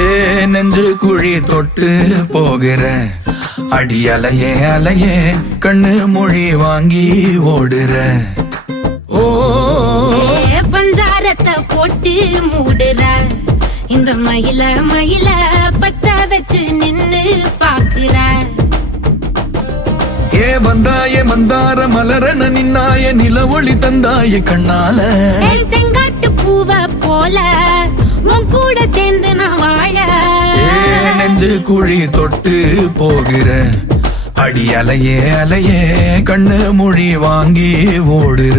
ஏ நெஞ்சு குழி தொட்டு போகிற அடி அலையே அலையே கண்ணு மொழி வாங்கி ஓடுற. ஓ பஞ்சாரத்தை போட்டு மூடுற இந்த மயில மயில பத்த வச்சு நின்னு பாக்குற. ஏ வந்தாய மந்தார மலரன நின்னாய நில ஒளி தந்தாய கண்ணால. செங்காட்டு பூவ போல உன் கூட சேர்ந்து நான் வாழ. நெஞ்சு குழி தொட்டு போகிற அடி அலையே அலையே கண்ணு மொழி வாங்கி ஓடுற.